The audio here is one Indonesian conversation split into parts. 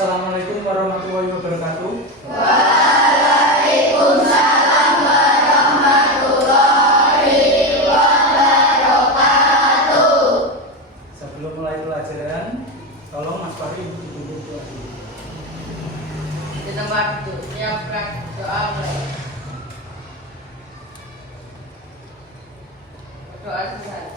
Assalamualaikum warahmatullahi wabarakatuh. Waalaikumsalam warahmatullahi wabarakatuh. Sebelum mulai pelajaran, tolong Mas Fahri duduk doa dulu. Di tempat duduknya doa mulai. Doa selesai.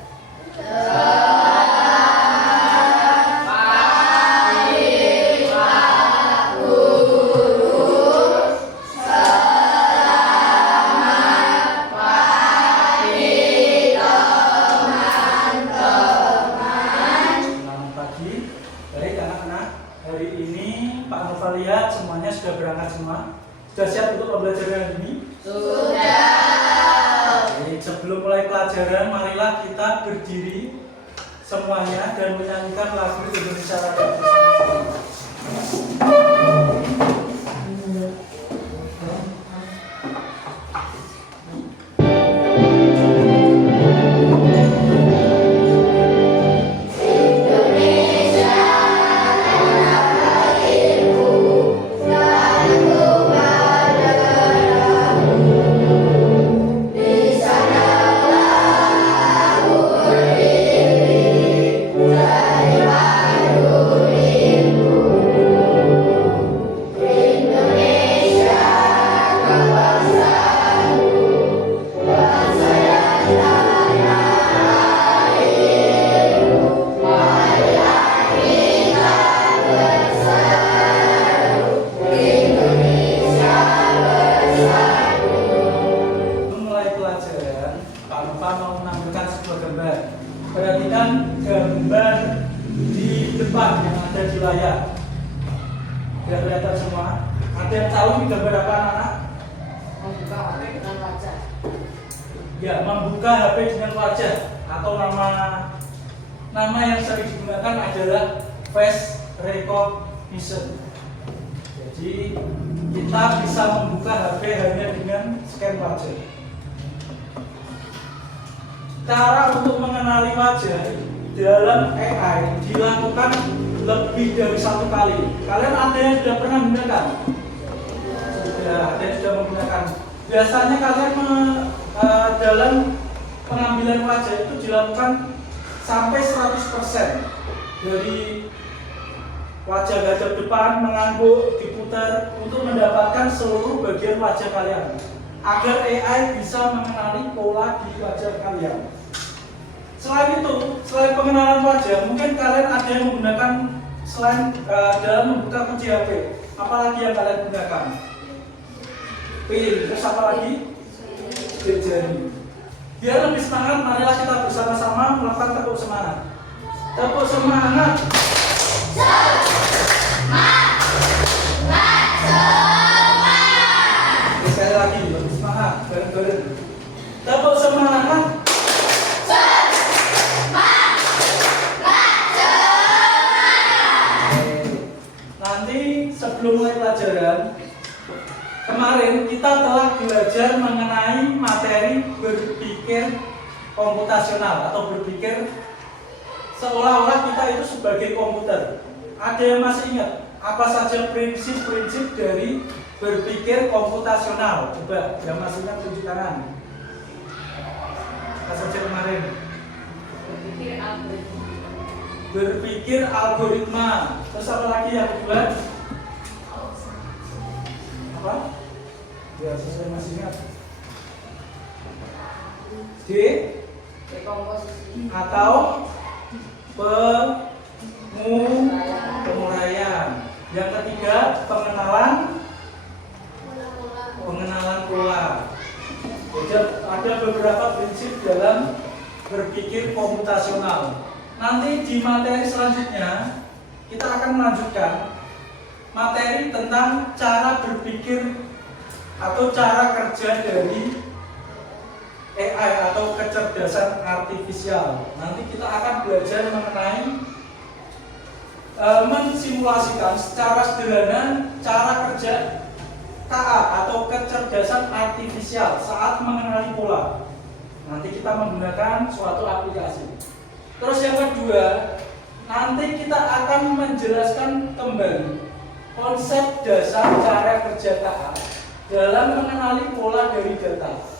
Lihat semuanya sudah berangkat semua. Sudah siap untuk pembelajaran hari ini? Sudah. Baik, sebelum mulai pelajaran, marilah kita berdiri semuanya dan menyanyikan lagu Indonesia Raya bersama-sama. Perhatikan gambar di depan yang ada di layar. Sudah kelihatan semua? Ada yang tahu ini gambar apa, anak-anak? Membuka HP dengan wajah. Ya, membuka HP dengan wajah atau nama yang sering digunakan adalah face recognition. Jadi kita bisa membuka HP hanya dengan scan wajah. Cara untuk mengenali wajah dalam AI dilakukan lebih dari satu kali. Kalian ada yang sudah pernah menggunakan? Sudah, ada yang sudah menggunakan. Biasanya kalian dalam pengambilan wajah itu dilakukan sampai 100%. Dari wajah gajah depan mengangguk, diputar untuk mendapatkan seluruh bagian wajah kalian, agar AI bisa mengenali pola di wajah kalian. Selain itu, selain pengenalan wajah, mungkin kalian ada yang menggunakan selain dalam membuka kunci HP. Apalagi yang kalian gunakan? Pin, terus apa lagi? Jari. Biar lebih semangat, marilah kita bersama-sama melakukan tepuk semangat. Tepuk semangat. Sekali lagi, lebih semangat, bareng-bareng. Tepuk semangat. Nanti sebelum mulai pelajaran, kemarin kita telah belajar mengenai materi berpikir komputasional atau berpikir seolah-olah kita itu sebagai komputer. Ada yang masih ingat apa saja prinsip-prinsip dari berpikir komputasional? Coba yang masih ingat tunjuk tangan. Apa saja kemarin? Berpikir algoritma. Terus apa lagi yang kedua? Apa? Ya, sesuai masih ingat. Dekomposisi Atau penguraian. Yang ketiga, pengenalan pola. Jadi ada beberapa prinsip dalam berpikir komputasional. Nanti di materi selanjutnya kita akan melanjutkan materi tentang cara berpikir atau cara kerja dari AI atau kecerdasan artifisial. Nanti kita akan belajar mengenai mensimulasikan secara sederhana cara kerja KA atau kecerdasan artifisial saat mengenali pola. Nanti kita menggunakan suatu aplikasi. Terus yang kedua, nanti kita akan menjelaskan kembali konsep dasar cara kerja KA dalam mengenali pola dari data.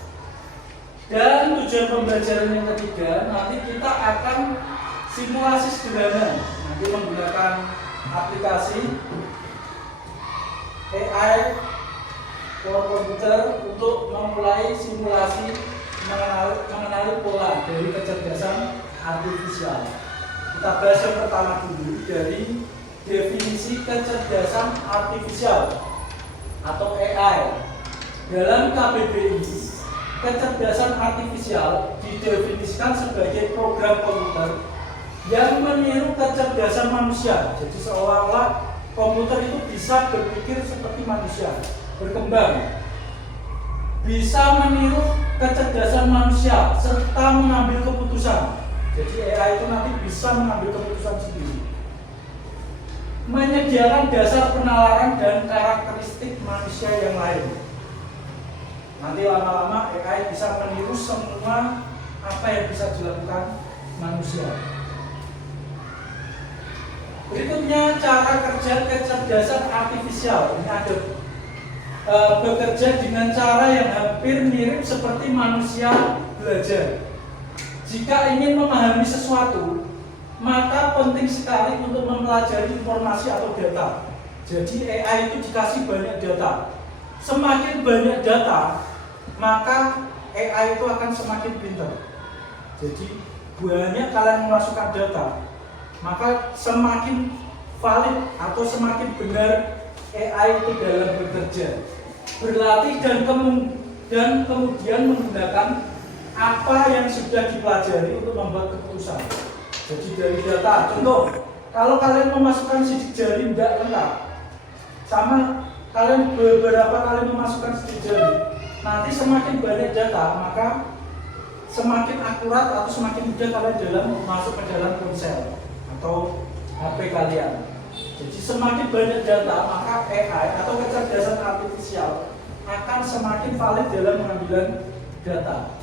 Dan tujuan pembelajaran yang ketiga, nanti kita akan simulasi sederhana. Nanti menggunakan aplikasi AI for komputer untuk memulai simulasi mengenali pola dari kecerdasan artifisial. Kita bahas yang pertama dulu dari definisi kecerdasan artifisial atau AI. Dalam KBBI, kecerdasan artifisial didefinisikan sebagai program komputer yang meniru kecerdasan manusia. Jadi seolah-olah komputer itu bisa berpikir seperti manusia, berkembang, bisa meniru kecerdasan manusia serta mengambil keputusan. Jadi AI itu nanti bisa mengambil keputusan sendiri, menyediakan dasar penalaran dan karakteristik manusia yang lain. Nanti lama-lama AI bisa meniru semua apa yang bisa dilakukan manusia. Berikutnya cara kerja kecerdasan artifisial. Ini ada bekerja dengan cara yang hampir mirip seperti manusia belajar. Jika ingin memahami sesuatu, maka penting sekali untuk mempelajari informasi atau data. Jadi AI itu dikasih banyak data. Semakin banyak data, maka AI itu akan semakin pintar. Jadi banyak kalian memasukkan data, maka semakin valid atau semakin benar AI itu dalam bekerja, berlatih dan kemudian menggunakan apa yang sudah dipelajari untuk membuat keputusan. Jadi dari data, contoh, kalau kalian memasukkan sidik jari tidak lengkap, sama kalian beberapa kali memasukkan sidik jari, nanti semakin banyak data, maka semakin akurat atau semakin mudah kalian dalam masuk ke dalam ponsel atau HP kalian. Jadi semakin banyak data, maka AI atau kecerdasan artifisial akan semakin valid dalam pengambilan data.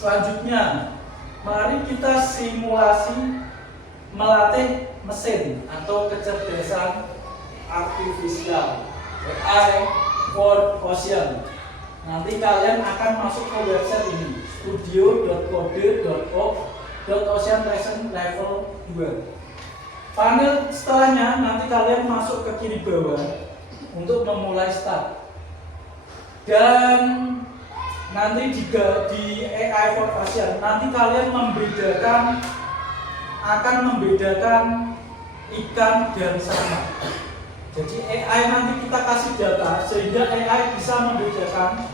Selanjutnya, mari kita simulasi melatih mesin atau kecerdasan artifisial AI for Ocean. Nanti kalian akan masuk ke website ini, studio.kode.org.ocean lesson level 2. Panel setelahnya nanti kalian masuk ke kiri bawah untuk memulai start. Dan nanti juga di AI for Ocean nanti kalian akan membedakan ikan dan sampah. Jadi AI nanti kita kasih data sehingga AI bisa membedakan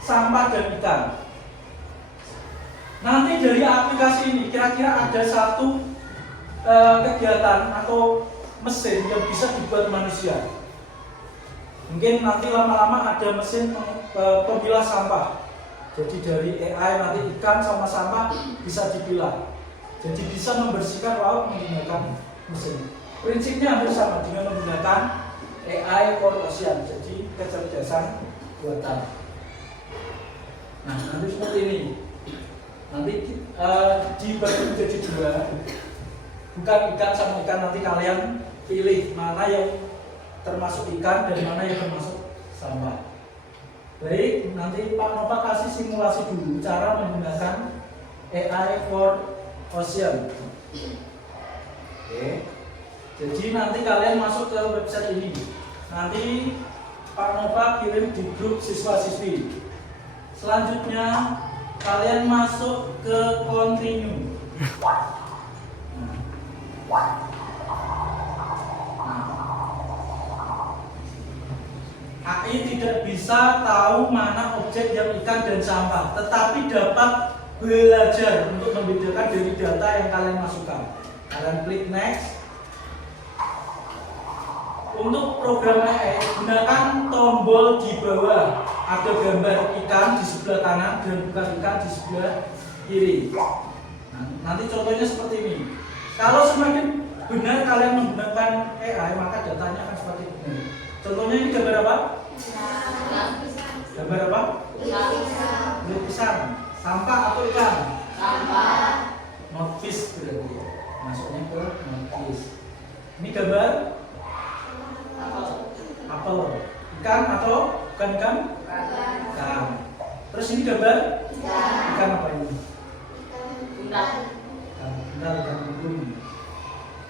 sampah dan ikan. Nanti dari aplikasi ini kira-kira ada satu kegiatan atau mesin yang bisa dibuat manusia. Mungkin nanti lama-lama ada mesin pemilah sampah. Jadi dari AI nanti ikan sama sampah bisa dipilah. Jadi bisa membersihkan laut menggunakan mesin. Prinsipnya hampir sama dengan menggunakan AI for Ocean. Jadi kecerdasan buatan. Nah, nanti seperti ini. Nanti dibagi menjadi dua. Bukan ikan sama ikan, nanti kalian pilih mana yang termasuk ikan dan mana yang termasuk sampah. Baik, nanti Pak Nova kasih simulasi dulu cara menggunakan AI for Ocean. Oke. Jadi nanti kalian masuk ke website ini. Nanti Pak Nova kirim di grup siswa-siswi. Selanjutnya kalian masuk ke continue. AI tidak bisa tahu mana objek yang ikan dan sampah, tetapi dapat belajar untuk membedakan dari data yang kalian masukkan. Kalian klik next. Untuk program AI, gunakan tombol di bawah. Ada gambar ikan di sebelah kanan dan bukan ikan di sebelah kiri. Nah, nanti contohnya seperti ini. Kalau semakin benar kalian menggunakan AI, maka datanya akan semakin benar. Contohnya ini gambar apa? Gambar apa? Lukisan. Sampah atau ikan? Sampah. Not fish berarti. Masuknya ke not fish. Ini gambar apel. Ikan atau bukan ikan? Ikan. Terus ini gambar ikan apa ini? Undang. Ikan undung.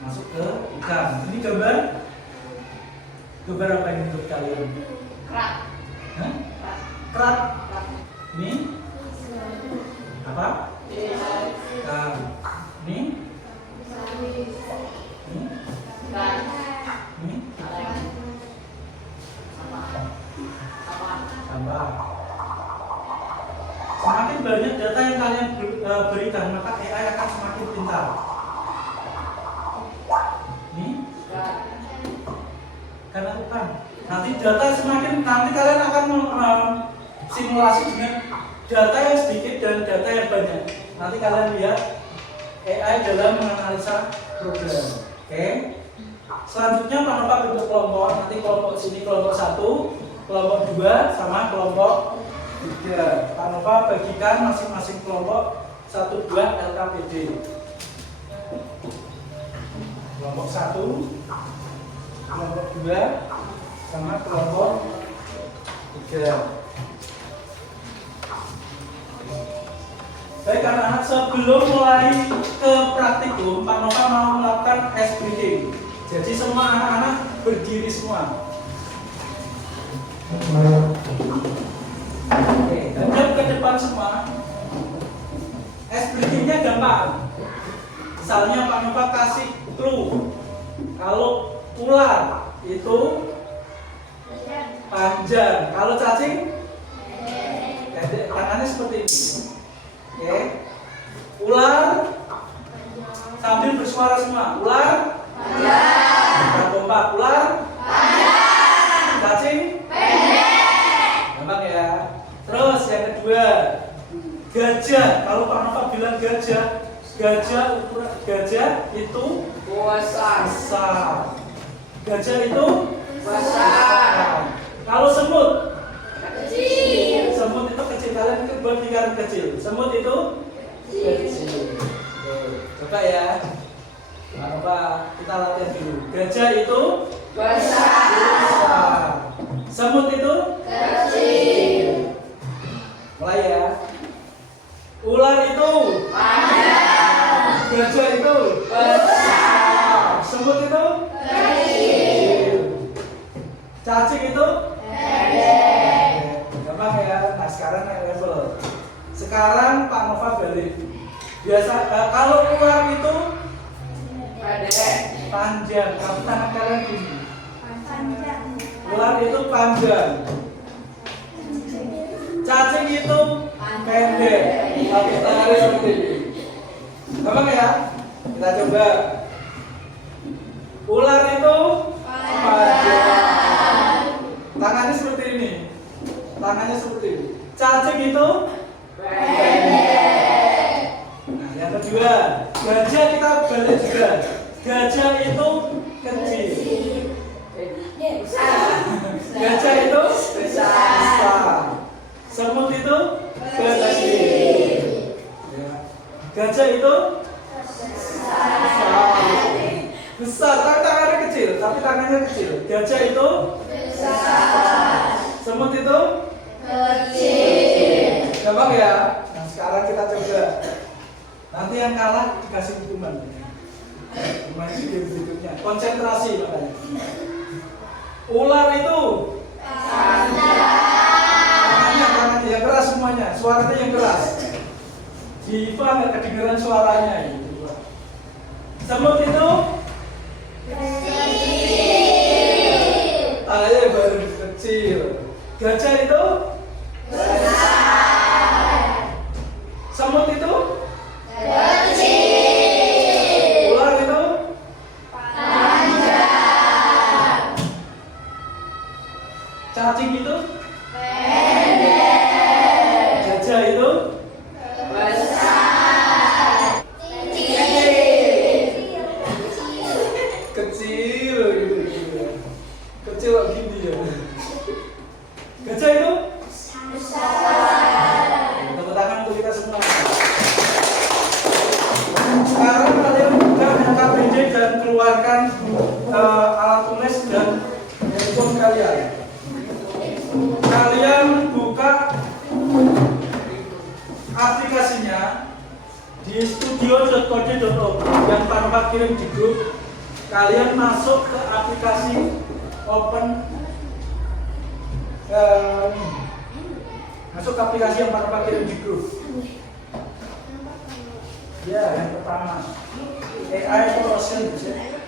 Masuk ke ikan. Ini gambar apa ini menurut kalian? Kerak. Hah? Kerak. Kerak. Kerak. Ini apa? Ikan. Ini? Ini? Kerak. Ini? Tambah. Semakin banyak data yang kalian berikan, maka AI akan semakin pintar. Ini? Karena bukan. Nanti data nanti kalian akan simulasi dengan data yang sedikit dan data yang banyak. Nanti kalian lihat AI dalam menganalisa program. Oke. Selanjutnya Pak bentuk kelompok. Nanti kelompok sini kelompok 1, kelompok 2 sama kelompok 3. Pak Nova bagikan masing-masing kelompok 1 2 LKPD. Kelompok 1, kelompok 2 sama kelompok 3. Baik anak-anak, sebelum mulai ke praktikum, Pak Nova mau melakukan ice breaking. Jadi semua anak-anak berdiri semua. Oke, hadap ke depan semua. Ice breakingnya gampang. Misalnya Pak Nova kasih clue. Kalau ular itu panjang, kalau cacing pendek. Tangannya seperti ini. Oke. Ular sambil bersuara semua. Ular panjang. Kompak. Ular panjang. Cacing pendek. Gampang ya. Terus yang kedua, gajah. Kalau Pak Nova bilang gajah itu besar. Gajah itu besar. Kalau semut kecil. Semut itu kecil. Kalian itu buat lingkaran kecil. Semut itu kecil. Coba ya. Apa kita latihan dulu. Gajah itu besar. Semut itu kecil. Mulai ya. Ular itu panjang. Gajah itu besar. Semut itu kecil. Cacing itu pendek. Gampang ya. Nah sekarang naik level. Sekarang Pak Nova balik. Biasa kalau ular itu panjang. Kalau tangan kalian gini. Ular itu panjang. Cacing itu pendek. Pakai tangan seperti ini. Gampang ya? Kita coba. Ular itu panjang. Tangannya seperti ini. Tangannya seperti ini. Cacing itu pendek. Nah, yang kedua, gajah kita balik juga. Gajah itu kecil. Gajah itu besar. Semut itu kecil. Gajah itu besar. Tapi tangannya kecil. Gajah itu besar. Semut itu kecil. Gampang ya? Nah sekarang kita coba. Nanti yang kalah dikasih hukuman. Hukuman video berikutnya. Konsentrasi makanya. Ular itu tangannya yang keras semuanya. Suaranya yang keras. Jiva nggak kedengeran suaranya gitu. Semut itu kecil. Tangannya baru kecil. Gajah itu besar. Semut itu kecil. Ular itu panjang. Cacing itu pendek. Gajah itu besar. Kecil gitu. Kecil gini ya. Gajah itu besar. Tepuk tangan untuk kita semua. Sekarang kalian buka LKPD dan keluarkan alat tulis dan handphone kalian. tanpa kirim di grup, kalian masuk ke aplikasi open masuk ke aplikasi yang tanpa kirim di grup. Ya, yang pertama AI Corrosion.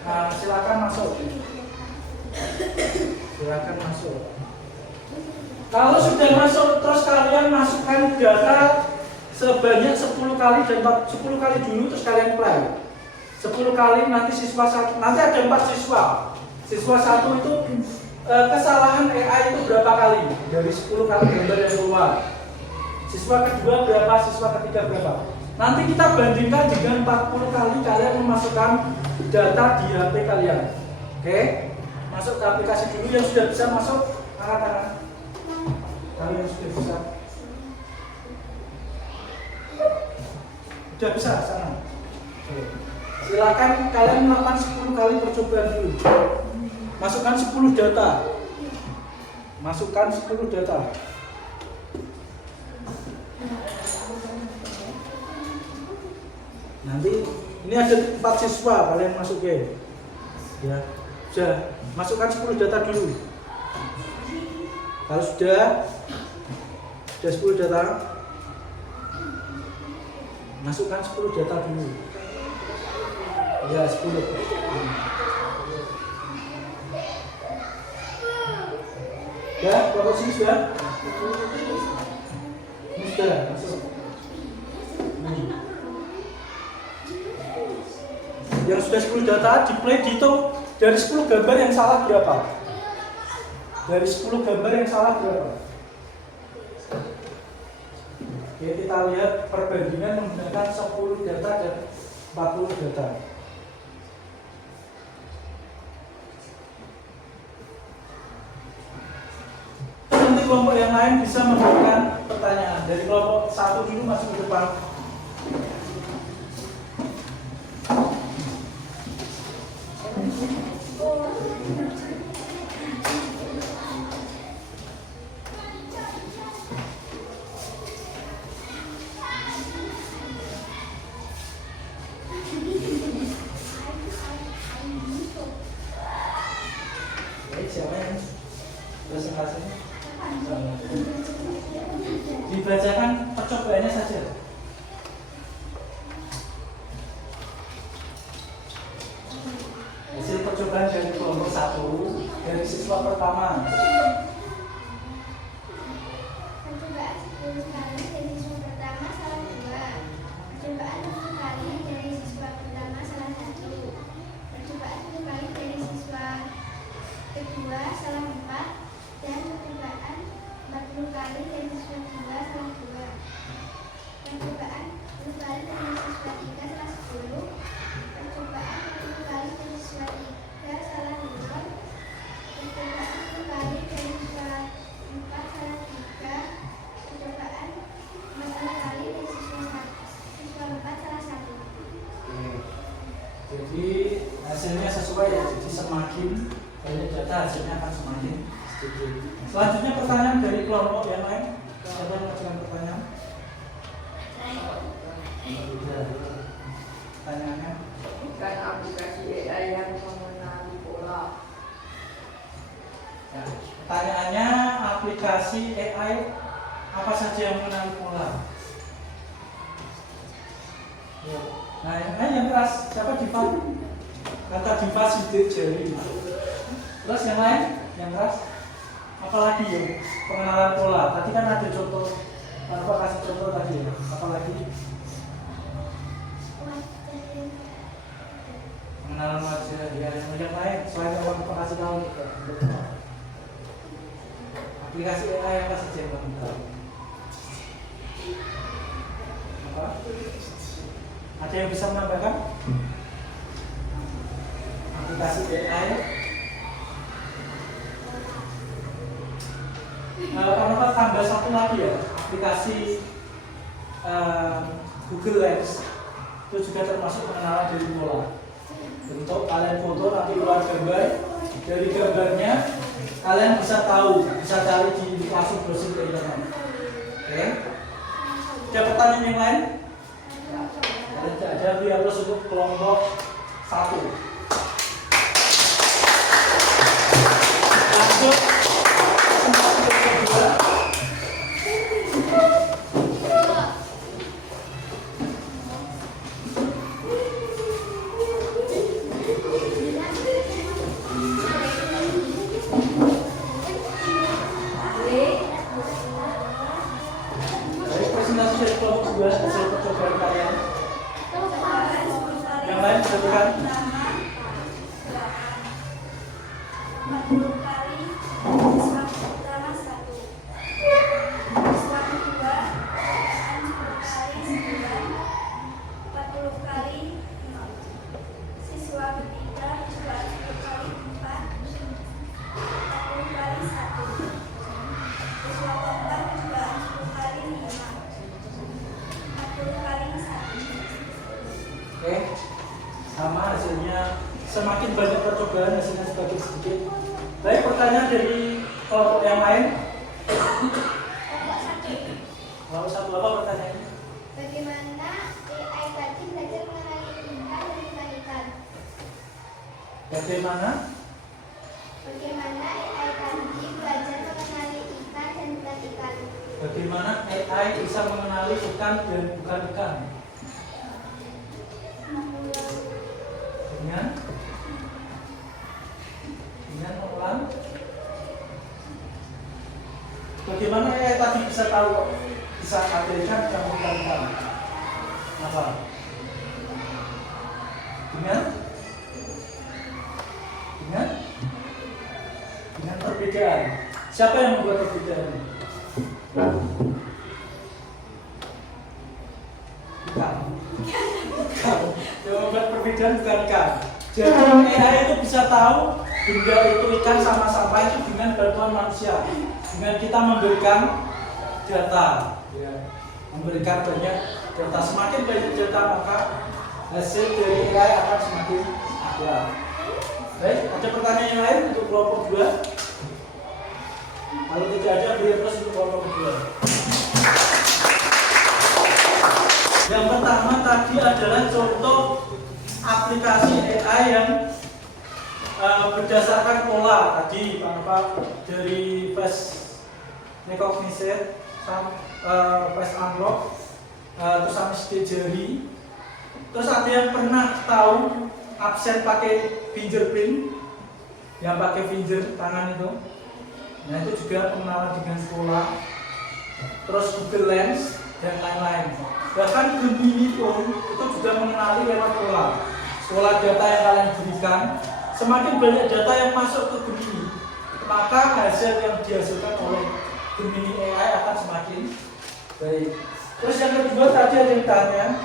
Nah, silakan masuk. Silakan masuk. Kalau sudah masuk, terus kalian masukkan data sebanyak 10 kali dan 10 kali dulu, terus kalian play 10 kali. Nanti siswa satu, nanti ada 4 siswa. Siswa satu itu kesalahan AI itu berapa kali dari 10 kali gambar yang keluar. Siswa kedua berapa, siswa ketiga berapa. Nanti kita bandingkan dengan 40 kali kalian memasukkan data di HP kalian. Oke? Masuk ke aplikasi dulu. Yang sudah bisa masuk, angkat tangan. Kalian sudah bisa. Sudah bisa sana. Silakan kalian melakukan 10 kali percobaan dulu. Masukkan 10 data. Masukkan 10 data. Nanti ini ada 4 siswa, kalian masukin. Ya. Sudah, masukkan 10 data dulu. Kalau sudah 10 data, masukkan 10 data dulu. Ya, 10. Ya, berapa sini sudah? Ini sudah, masuk. Yang sudah 10 data, di play, dihitung dari 10 gambar yang salah berapa? Dari 10 gambar yang salah berapa? Oke, kita lihat perbandingan menggunakan 10 data dan 40 data. Nanti kelompok yang lain bisa memberikan pertanyaan. Dari kelompok satu dulu masuk ke depan. Dibacakan percobaannya saja. Hasil percobaan dari kelompok 1 dari siswa pertama. Percobaan 10 kali dari siswa pertama salah 2. Percobaan 10 kali dari siswa pertama salah 1. Percobaan 10 kali dari siswa kedua salah 4. Dan percobaan 40 kali dari siswa kedua salah 2. Percobaan 10 kali dari siswa 3 salah 10. Percobaan 10 kali dari siswa 3 salah 0. Percobaan 10 kali dari siswa 4 salah 3. Percobaan 40 kali dari siswa 4 salah 1. Jadi hasilnya sesuai ya. Jadi semakin banyak data, hasilnya akan semakin sedikit. Selanjutnya pertanyaan dari kelompok yang lain. Siapa yang mengajukan pertanyaan? Pertanyaannya? Bukan aplikasi AI yang mengenali pola. Ya, pertanyaannya aplikasi AI apa saja yang mengenali pola? Ya. Nah, yang keras siapa? Diva? Kata Diva sidik jari. Terus yang lain? Yang keras? Apalagi ya? Pengenalan pola. Tadi kan ada contoh. Apa kasih contoh tadi ya? Apalagi? Pengenalan wajah. Ya, yang lain selain yang kasih tahu juga. Aplikasi AI apa saja yang kamu tahu? Apa? Ada yang bisa menambahkan? Aplikasi AI. Kalau tambah satu lagi ya, aplikasi Google Lens itu juga termasuk pengenalan dari pola. Untuk kalian foto nanti keluar gambar, dari gambarnya kalian bisa tahu, bisa cari di langsung browsing ke internet. Oke? Ada pertanyaan yang lain? Ada, biar terus untuk kelompok 1. Lanjut kesempatan kedua. Baik, presentasi dari kelompok 2 hasil percobaan kalian. Yang lain silakan. 40 kali siswa pertama 1. Siswa kedua 60 kali 9. 40 kali 0. Siswa ketiga juga 10 kali 4. 40 kali 1. Siswa keempat juga 10 kali 5. 40 kali 1. Oke, sama hasilnya. Semakin banyak percobaan hasilnya semakin sedikit. Baik, pertanyaan dari kelompok yang lain. Lalu satu apa pertanyaannya? Bagaimana AI tadi belajar mengenali ikan dan bukan ikan? Bagaimana? Bagaimana AI tadi belajar mengenali ikan dan bukan ikan? Bagaimana AI bisa mengenali ikan dan bukan ikan? Dengan mengulang. Bagaimana AI tadi bisa tahu kok bisa ada ikan dan bukan ikan? Apa? Dengan perbedaan. Siapa yang membuat perbedaan? Ikan. Yang membuat perbedaan bukan ikan. Jadi AI itu bisa tahu benda itu ikan sama sampah itu dengan bantuan manusia. Dengan kita memberikan data, ya. Memberikan banyak data. Semakin banyak data maka hasil dari AI akan semakin akurat. Baik, ada pertanyaan yang lain untuk kelompok 2? Kalau tidak ada, beri plus untuk kelompok 2. Yang pertama tadi adalah contoh aplikasi AI yang berdasarkan pola tadi dari face recognition, face unlock, terus sama sidik jari. Terus ada yang pernah tahu absen pakai fingerprint, yang pakai finger tangan itu. Nah itu juga pengenalan dengan pola. Terus Google Lens dan lain-lain. Bahkan Gemini pun itu juga mengenali lewat pola data yang kalian berikan. Semakin banyak data yang masuk ke Gemini, maka hasil yang dihasilkan oleh Gemini AI akan semakin baik. Terus yang kedua tadi ada yang tanya,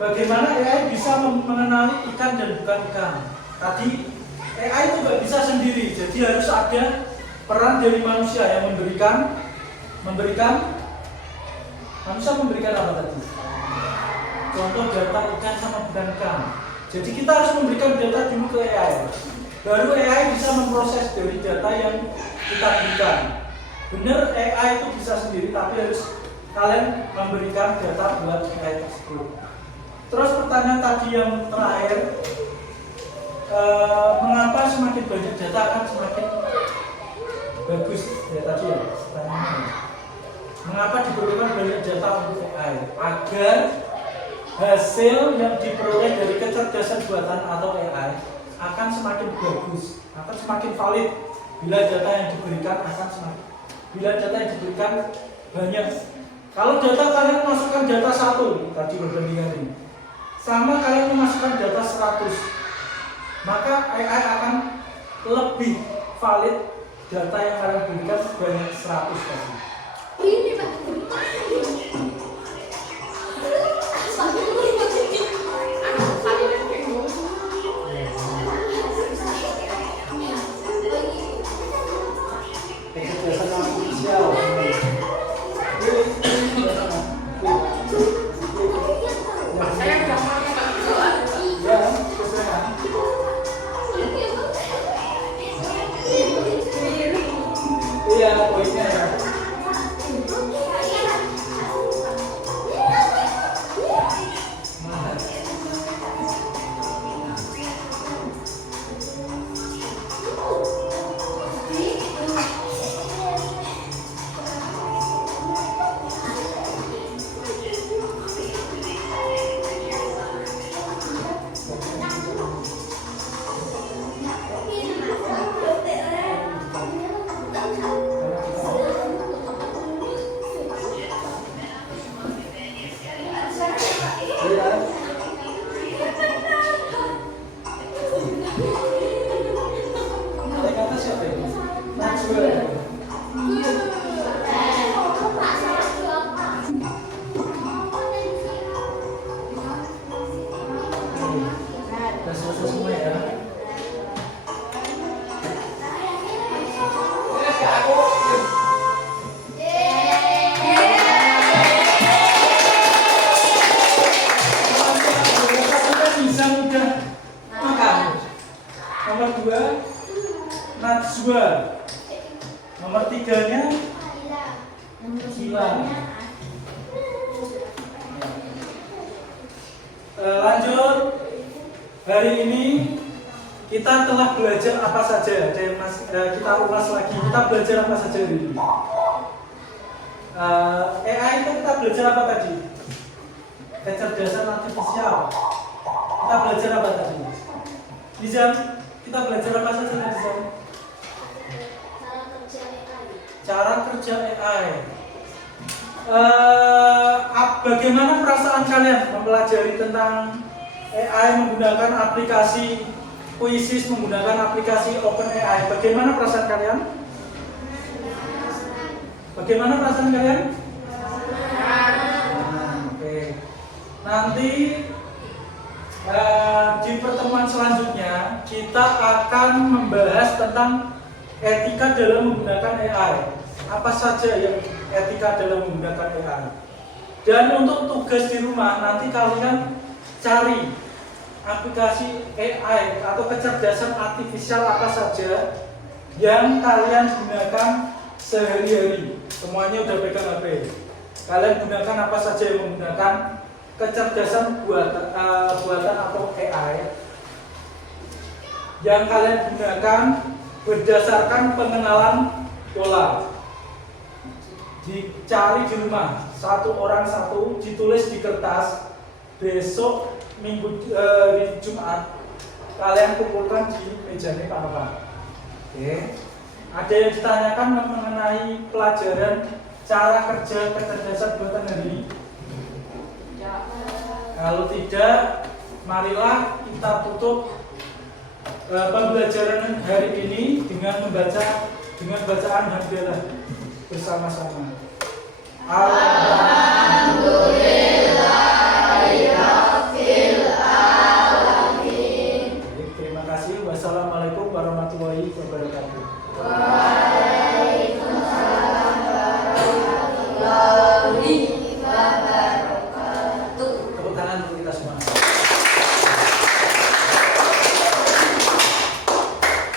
bagaimana AI bisa mengenali ikan dan bukan ikan? Tadi AI itu nggak bisa sendiri, jadi harus ada peran dari manusia yang memberikan manusia memberikan apa tadi? Contoh data ikan sama bukan ikan. Jadi kita harus memberikan data dulu ke AI. Baru AI bisa memproses dari data yang kita berikan. Benar AI itu bisa sendiri, tapi harus kalian memberikan data buat AI tersebut. Terus pertanyaan tadi yang terakhir, mengapa semakin banyak data akan semakin bagus? Ya tadi ya, pertanyaannya. Mengapa diperlukan banyak data untuk AI? Agar hasil yang diperoleh dari kecerdasan buatan atau AI akan semakin bagus, akan semakin valid bila data yang diberikan banyak. Kalau data kalian masukkan data 1 tadi perbandingan ini, sama kalian memasukkan data 100, maka AI akan lebih valid data yang kalian berikan banyak 100 tadi. Ini Pak. Kecerdasan artifisial. Saya udah mau Pak. Ya, kecerdasan. Iya, poinnya ya. Sudah selesai semua ya. Bisa mudah makan. Nomor 2 Najwa. Nomor 3-nya Gila. Lanjut. Hari ini kita telah belajar apa saja? Kita ulas lagi. Kita belajar apa saja hari ini? AI itu kita belajar apa tadi? Kecerdasan artifisial. Kita belajar apa tadi? Nizam, kita belajar apa saja tadi, Nizam? Cara kerja AI. Bagaimana perasaan kalian mempelajari tentang AI menggunakan aplikasi Quizzes, menggunakan aplikasi OpenAI? Bagaimana perasaan kalian? Bagaimana perasaan kalian? Oke. Nanti di pertemuan selanjutnya kita akan membahas tentang etika dalam menggunakan AI. Apa saja yang etika dalam menggunakan AI? Dan untuk tugas di rumah nanti kalian cari aplikasi AI atau kecerdasan artifisial apa saja yang kalian gunakan sehari-hari. Semuanya udah pegang HP. Kalian gunakan apa saja yang menggunakan kecerdasan buatan atau AI yang kalian gunakan berdasarkan pengenalan pola. Dicari di rumah, satu orang satu, ditulis di kertas. Besok di Jumat kalian kumpulkan di mejanya Pak Nova. Oke. Ada yang ditanyakan mengenai pelajaran cara kerja kecerdasan buatan hari ini? Kalau tidak, marilah kita tutup pembelajaran hari ini dengan bacaan hamdalah bersama-sama. Alhamdulillah.